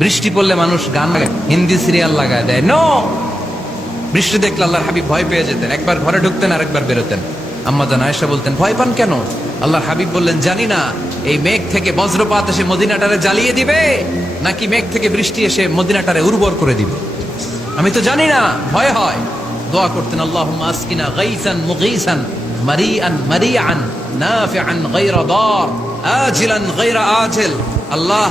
বৃষ্টি পড়লে মানুষ গান হিন্দি সিরিয়াল লাগায় দেয়। নো বৃষ্টি দেখলে আল্লাহর হাবিব ভয় পেয়ে যেতেন। একবার ঘরে ঢুকতেন আর একবার বেরোতেন। আম্মা জান আয়েশা বলতেন, ভয় পান কেন? আল্লাহর হাবিব বললেন, জানি না, এই মেঘ থেকে বজ্রপাত এসে মদিনাটারে জ্বালিয়ে দিবে, নাকি মেঘ থেকে বৃষ্টি এসে মদিনাটারে উর্বর করে দিবে? আমি তো জানি না, ভয় হয়। দোয়া করতেন আল্লাহ আসকিনা গাইসান মুগীসান, মারিআন মারিআন, নাফিআন গায়রা দার, আজিলান গায়রা আজিল। আল্লাহ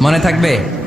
মনে থাকবে?